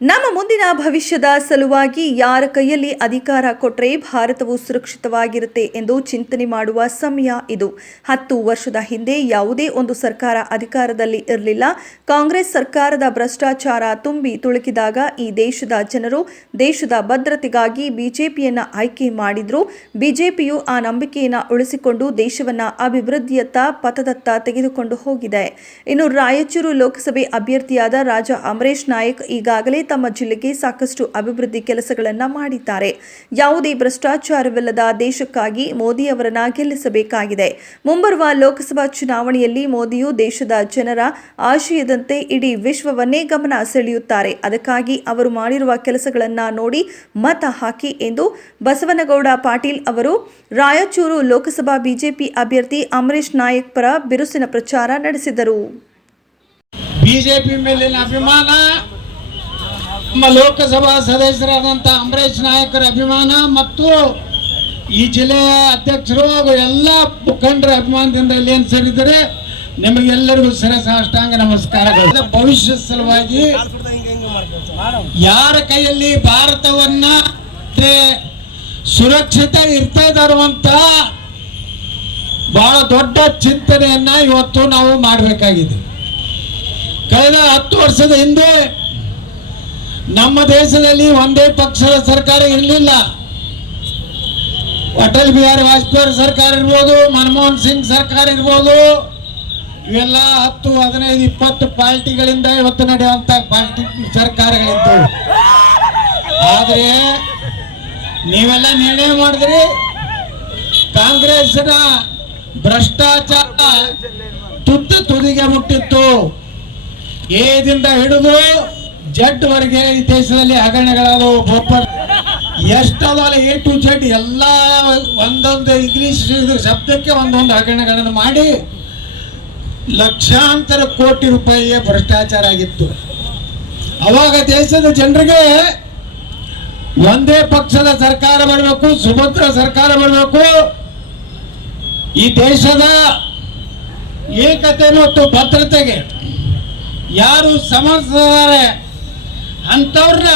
ನಮ್ಮ ಮುಂದಿನ ಭವಿಷ್ಯದ ಸಲುವಾಗಿ ಯಾರ ಕೈಯಲ್ಲಿ ಅಧಿಕಾರ ಕೊಟ್ಟರೆ ಭಾರತವು ಸುರಕ್ಷಿತವಾಗಿರುತ್ತೆ ಎಂದು ಚಿಂತನೆ ಮಾಡುವ ಸಮಯ ಇದು. 10 ವರ್ಷದ ಹಿಂದೆ ಯಾವುದೇ ಒಂದು ಸರ್ಕಾರ ಅಧಿಕಾರದಲ್ಲಿ ಇರಲಿಲ್ಲ. ಕಾಂಗ್ರೆಸ್ ಸರ್ಕಾರದ ಭ್ರಷ್ಟಾಚಾರ ತುಂಬಿ ತುಳುಕಿದಾಗ ಈ ದೇಶದ ಜನರು ದೇಶದ ಭದ್ರತೆಗಾಗಿ ಬಿಜೆಪಿಯನ್ನ ಆಯ್ಕೆ ಮಾಡಿದ್ರು. ಬಿಜೆಪಿಯು ಆ ನಂಬಿಕೆಯನ್ನು ಉಳಿಸಿಕೊಂಡು ದೇಶವನ್ನ ಅಭಿವೃದ್ಧಿಯತ್ತ ಪಥದತ್ತ ತೆಗೆದುಕೊಂಡು ಹೋಗಿದೆ. ಇನ್ನು ರಾಯಚೂರು ಲೋಕಸಭೆ ಅಭ್ಯರ್ಥಿಯಾದ ರಾಜಾ ಅಮರೇಶ್ ನಾಯಕ್ ಈಗಾಗಲೇ ತಮ್ಮ ಜಿಲ್ಲೆಗೆ ಸಾಕಷ್ಟು ಅಭಿವೃದ್ಧಿ ಕೆಲಸಗಳನ್ನು ಮಾಡಿದ್ದಾರೆ. ಯಾವುದೇ ಭ್ರಷ್ಟಾಚಾರವಿಲ್ಲದ ದೇಶಕ್ಕಾಗಿ ಮೋದಿ ಅವರನ್ನ ಗೆಲ್ಲಿಸಬೇಕಾಗಿದೆ. ಮುಂಬರುವ ಲೋಕಸಭಾ ಚುನಾವಣೆಯಲ್ಲಿ ಮೋದಿಯು ದೇಶದ ಜನರ ಆಶಯದಂತೆ ಇಡೀ ವಿಶ್ವವನ್ನೇ ಗಮನ ಸೆಳೆಯುತ್ತಾರೆ. ಅದಕ್ಕಾಗಿ ಅವರು ಮಾಡಿರುವ ಕೆಲಸಗಳನ್ನು ನೋಡಿ ಮತ ಹಾಕಿ ಎಂದು ಬಸವನಗೌಡ ಪಾಟೀಲ್ ಅವರು ರಾಯಚೂರು ಲೋಕಸಭಾ ಬಿಜೆಪಿ ಅಭ್ಯರ್ಥಿ ಅಮರೇಶ್ ನಾಯಕ್ ಪರ ಬಿರುಸಿನ ಪ್ರಚಾರ ನಡೆಸಿದರು. ಬಿಜೆಪಿ ಮೇಲಿನ ಅಭಿಮಾನ, ನಮ್ಮ ಲೋಕಸಭಾ ಸದಸ್ಯರಾದಂಥ ಅಮರೇಶ್ ನಾಯಕರ ಅಭಿಮಾನ ಮತ್ತು ಈ ಜಿಲ್ಲೆಯ ಅಧ್ಯಕ್ಷರು ಎಲ್ಲ ಮುಖಂಡರ ಅಭಿಮಾನದಿಂದ ಇಲ್ಲಿ ಸೇರಿದರೆ ನಿಮಗೆಲ್ಲರಿಗೂ ಶಿರಸಾಷ್ಟಾಂಗ ನಮಸ್ಕಾರಗಳು. ಭವಿಷ್ಯ ಸಲುವಾಗಿ ಯಾರ ಕೈಯಲ್ಲಿ ಭಾರತವನ್ನ ಸುರಕ್ಷಿತ ಇರ್ತಾ ಇರುವಂತ ಬಹಳ ದೊಡ್ಡ ಚಿಂತನೆಯನ್ನ ಇವತ್ತು ನಾವು ಮಾಡಬೇಕಾಗಿದೆ. ಕಳೆದ 10 ವರ್ಷದ ಹಿಂದೆ ನಮ್ಮ ದೇಶದಲ್ಲಿ ಒಂದೇ ಪಕ್ಷದ ಸರ್ಕಾರ ಇರಲಿಲ್ಲ. ಅಟಲ್ ಬಿಹಾರಿ ವಾಜಪೇಯಿ ಸರ್ಕಾರ ಇರ್ಬೋದು, ಮನಮೋಹನ್ ಸಿಂಗ್ ಸರ್ಕಾರ ಇರ್ಬೋದು, ಇವೆಲ್ಲ 10, 15, 20 ಪಾರ್ಟಿಗಳಿಂದ ಇವತ್ತು ನಡೆಯುವಂತ ಪಾರ್ಟಿ ಸರ್ಕಾರಗಳಿದ್ದವು. ಆದರೆ ನೀವೆಲ್ಲ ನಿರ್ಣಯ ಮಾಡಿದ್ರಿ, ಕಾಂಗ್ರೆಸ್ನ ಭ್ರಷ್ಟಾಚಾರ ತುದಿಗೆ ಮುಟ್ಟಿತ್ತು. ಎದಿಂದ ಹಿಡಿದು ಜಡ್ ವರೆಗೆ ಈ ದೇಶದಲ್ಲಿ ಹಗರಣಗಳಾದವು. ಎಷ್ಟದಲ್ಲ A to Z ಎಲ್ಲ ಒಂದೊಂದು ಇಂಗ್ಲಿಷ್ ಶಬ್ದಕ್ಕೆ ಒಂದೊಂದು ಹಗರಣಗಳನ್ನು ಮಾಡಿ ಲಕ್ಷಾಂತರ ಕೋಟಿ ರೂಪಾಯಿಯ ಭ್ರಷ್ಟಾಚಾರ ಆಗಿತ್ತು. ಅವಾಗ ದೇಶದ ಜನರಿಗೆ ಒಂದೇ ಪಕ್ಷದ ಸರ್ಕಾರ ಬರಬೇಕು, ಸುಭದ್ರ ಸರ್ಕಾರ ಬರಬೇಕು, ಈ ದೇಶದ ಏಕತೆ ಮತ್ತು ಭದ್ರತೆಗೆ ಯಾರು ಸಮರ್ಥಿದ್ದಾರೆ ಅಂತವ್ರನ್ನ